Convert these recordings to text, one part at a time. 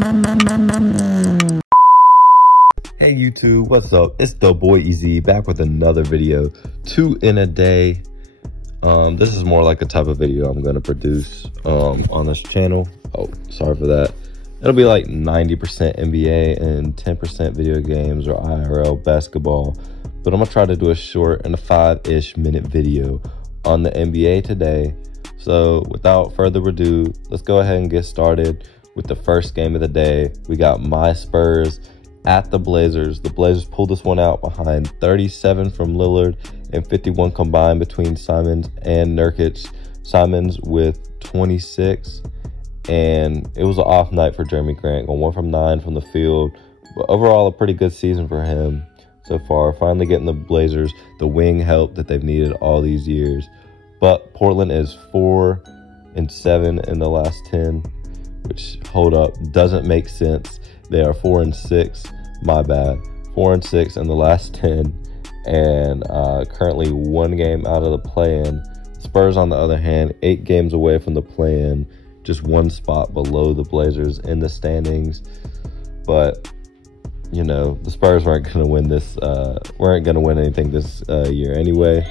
Hey YouTube, what's up? It's Daboi EZ back with another video. 2 in a day. This is more like a type of video I'm gonna produce on this channel. Oh, sorry for that. It'll be like 90% NBA and 10% video games or IRL basketball. But I'm gonna try to do a short and a 5-ish minute video on the NBA today. So without further ado, let's go ahead and get started with the first game of the day. We got my Spurs at the Blazers. The Blazers pulled this one out behind 37 from Lillard and 51 combined between Simons and Nurkic. Simons with 26, and it was an off night for Jeremy Grant, going 1 from 9 from the field. But overall, a pretty good season for him so far. Finally getting the Blazers the wing help that they've needed all these years. But Portland is 4-7 in the last 10, which, hold up, doesn't make sense. They are 4-6, my bad. 4-6 in the last 10, and currently 1 game out of the play-in. Spurs, on the other hand, 8 games away from the play-in, just 1 spot below the Blazers in the standings. But you know, the Spurs weren't going to win this. Weren't going to win anything this year anyway.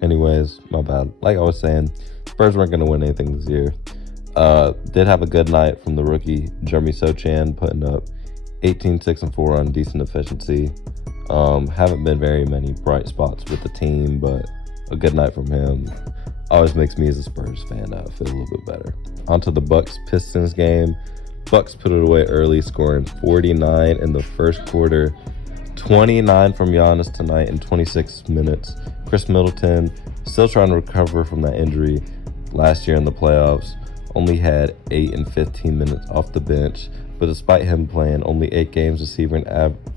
Anyways, my bad. Like I was saying, Spurs weren't going to win anything this year. Did have a good night from the rookie Jeremy Sochan, putting up 18, 6, and 4 on decent efficiency. Haven't been very many bright spots with the team, but a good night from him always makes me as a Spurs fan feel a little bit better. On to the Bucks-Pistons game. Bucks put it away early, scoring 49 in the first quarter. 29 from Giannis tonight in 26 minutes. Chris Middleton, still trying to recover from that injury last year in the playoffs, only had 8 and 15 minutes off the bench. But despite him playing only 8 games this season,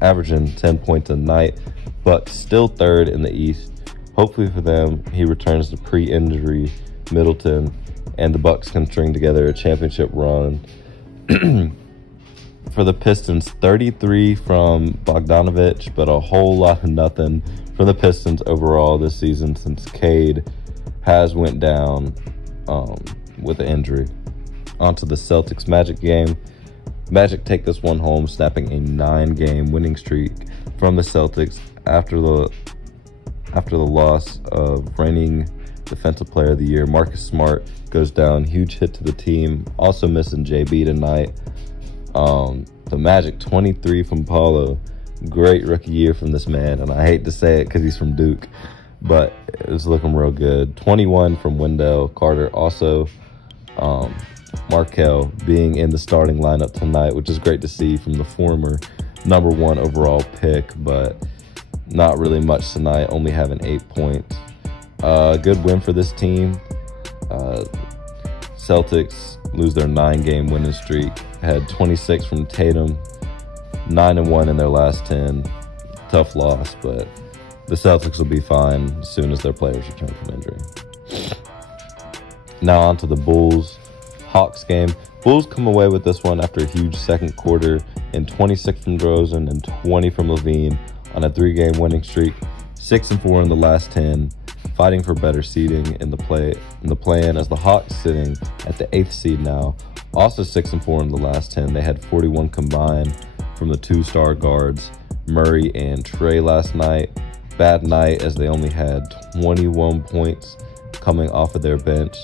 averaging 10 points a night, Bucks still 3rd in the East. Hopefully for them, he returns to pre-injury Middleton, and the Bucks can string together a championship run. For the Pistons, 33 from Bogdanovich, but a whole lot of nothing for the Pistons overall this season since Cade has went down with an injury. On to the Celtics Magic game. Magic take this one home, snapping a 9-game winning streak from the Celtics after the loss of reigning Defensive Player of the Year. Marcus Smart goes down, huge hit to the team. Also missing JB tonight. The Magic, 23 from Paulo. Great rookie year from this man, and I hate to say it because he's from Duke, but it's looking real good. 21 from Wendell Carter. Also, Markelle being in the starting lineup tonight, which is great to see from the former #1 overall pick, but not really much tonight, only having 8 points. Good win for this team. Celtics lose their 9-game winning streak. Had 26 from Tatum, 9-1 in their last 10. Tough loss, but the Celtics will be fine as soon as their players return from injury. Now on to the Bulls-Hawks game. Bulls come away with this one after a huge second quarter, and 26 from DeRozan and 20 from Levine on a 3-game winning streak. 6 and 4 in the last 10. Fighting for better seeding in the play-in as the Hawks sitting at the 8th seed now. Also 6 and 4 in the last 10. They had 41 combined from the 2-star guards, Murray and Trey, last night. Bad night as they only had 21 points coming off of their bench.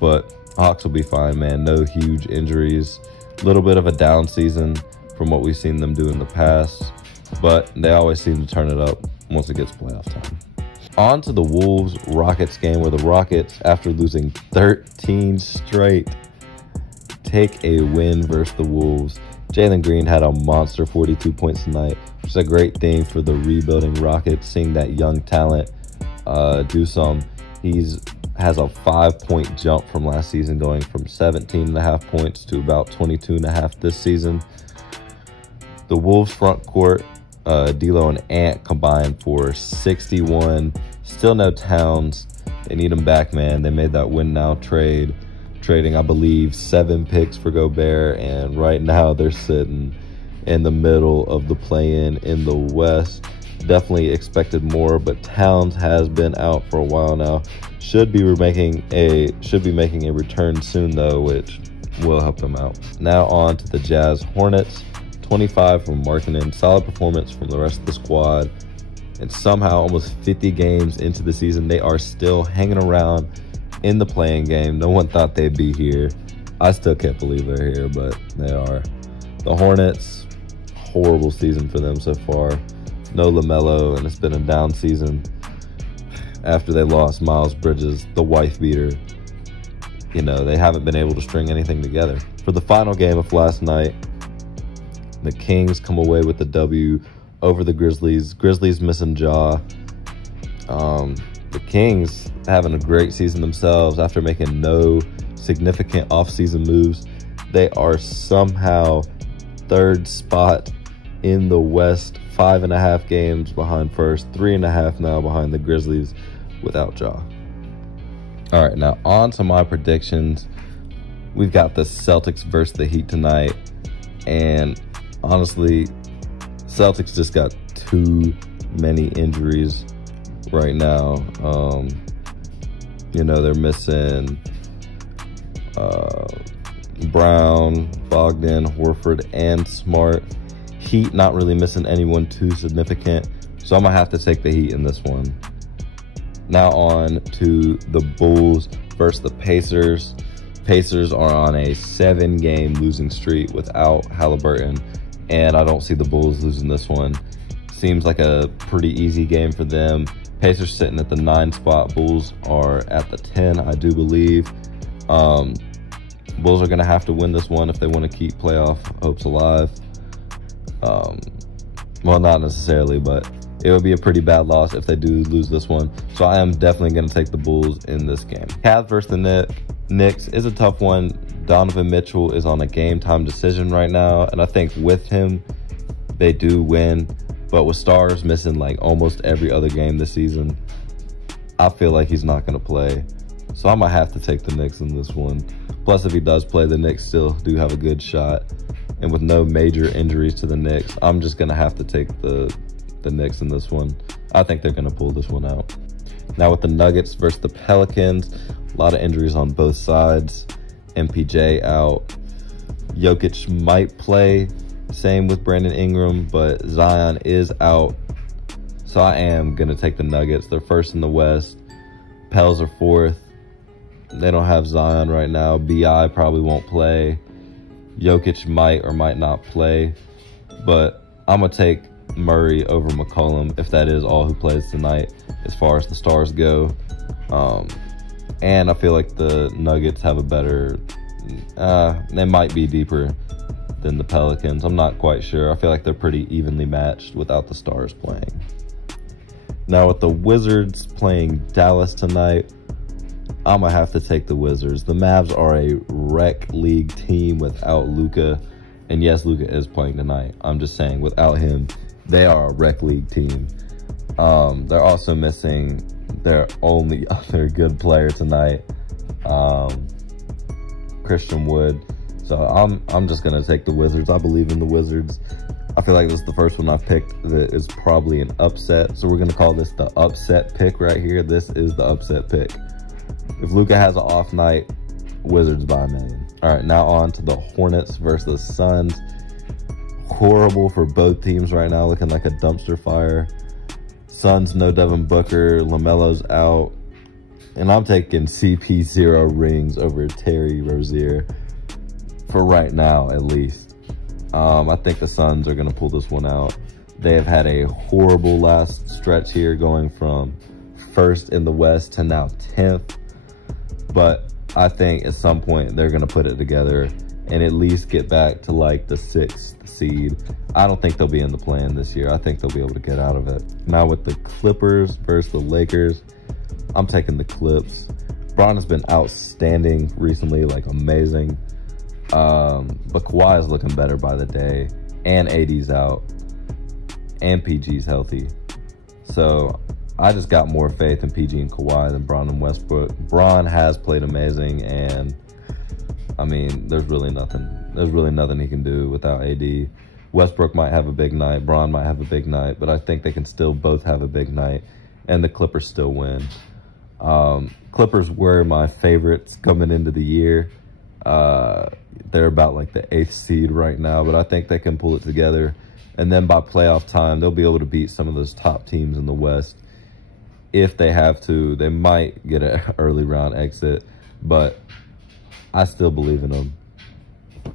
But Hawks will be fine, man. No huge injuries. A little bit of a down season from what we've seen them do in the past, but they always seem to turn it up once it gets playoff time. On to the Wolves-Rockets game, where the Rockets, after losing 13 straight, take a win versus the Wolves. Jalen Green had a monster 42 points tonight, which is a great thing for the rebuilding Rockets, seeing that young talent do some. Has a 5-point jump from last season, going from 17.5 points to about 22.5 this season. The Wolves front court, D'Lo and Ant combined for 61. Still no Towns. They need him back, man. They made that win now trade, trading, I believe, 7 picks for Gobert, and right now they're sitting in the middle of the play-in in the West. Definitely expected more, but Towns has been out for a while now. Should be making a return soon though, which will help them out. Now on to the Jazz Hornets. 25 from Markkanen. Solid performance from the rest of the squad. And somehow almost 50 games into the season, they are still hanging around in the playing game. No one thought they'd be here. I still can't believe they're here, but they are. The Hornets, horrible season for them so far. No LaMelo, and it's been a down season after they lost Miles Bridges, the wife beater. You know, they haven't been able to string anything together. For the final game of last night, the Kings come away with the W over the Grizzlies. Grizzlies missing Ja. The Kings having a great season themselves after making no significant offseason moves. They are somehow third spot in the West, 5.5 games behind first, 3.5 now behind the Grizzlies without Ja. All right, now on to my predictions. We've got the Celtics versus the Heat tonight, and honestly, Celtics just got too many injuries right now. You know, they're missing Brown, Bogdan, Horford, and Smart. Heat not really missing anyone too significant, so I'm gonna have to take the Heat in this one. Now on to the Bulls versus the Pacers. Pacers are on a 7-game losing streak without Halliburton, and I don't see the Bulls losing this one. Seems like a pretty easy game for them. Pacers sitting at the 9 spot. Bulls are at the 10, I do believe. Bulls are going to have to win this one if they want to keep playoff hopes alive. Well, not necessarily, but it would be a pretty bad loss if they do lose this one. So I am definitely going to take the Bulls in this game. Cavs versus the Knicks is a tough one. Donovan Mitchell is on a game time decision right now, and I think with him, they do win. But with stars missing like almost every other game this season, I feel like he's not going to play. So I might have to take the Knicks in this one. Plus, if he does play, the Knicks still do have a good shot. And with no major injuries to the Knicks, I'm just going to have to take the Knicks in this one. I think they're going to pull this one out. Now with the Nuggets versus the Pelicans, a lot of injuries on both sides. MPJ out. Jokic might play. Same with Brandon Ingram, but Zion is out. So I am going to take the Nuggets. They're first in the West. Pels are fourth. They don't have Zion right now. BI probably won't play. Jokic might or might not play. But I'm going to take Murray over McCollum if that is all who plays tonight as far as the stars go. And I feel like the Nuggets have a better... they might be deeper than the Pelicans. I'm not quite sure. I feel like they're pretty evenly matched without the stars playing. Now with the Wizards playing Dallas tonight, I'm going to have to take the Wizards. The Mavs are a rec league team without Luka. And yes, Luka is playing tonight. I'm just saying, without him, they are a rec league team. They're also missing their only other good player tonight, Christian Wood. So I'm just going to take the Wizards. I believe in the Wizards. I feel like this is the first one I've picked that is probably an upset. So we're going to call this the upset pick right here. This is the upset pick. If Luka has an off night, Wizards by a million. All right, now on to the Hornets versus the Suns. Horrible for both teams right now, looking like a dumpster fire. Suns, no Devin Booker. LaMelo's out. And I'm taking CP0 rings over Terry Rozier for right now, at least. I think the Suns are going to pull this one out. They have had a horrible last stretch here, going from first in the West to now 10th. But I think at some point they're going to put it together and at least get back to like the 6th seed. I don't think they'll be in the play-in this year. I think they'll be able to get out of it. Now with the Clippers versus the Lakers, I'm taking the Clips. Bron has been outstanding recently, like amazing. But Kawhi is looking better by the day, and AD's out, and PG's healthy. So I just got more faith in PG and Kawhi than Bron and Westbrook. Bron has played amazing, and I mean, there's really nothing he can do without AD. Westbrook might have a big night, Bron might have a big night, but I think they can still both have a big night, and the Clippers still win. Clippers were my favorites coming into the year. They're about like the 8th seed right now, but I think they can pull it together. And then by playoff time, they'll be able to beat some of those top teams in the West. If they have to, they might get an early round exit, but I still believe in them.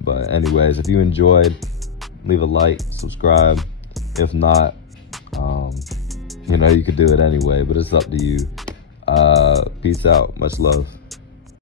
But anyways, if you enjoyed, leave a like, subscribe. If not, you know, you could do it anyway, but it's up to you. Peace out. Much love.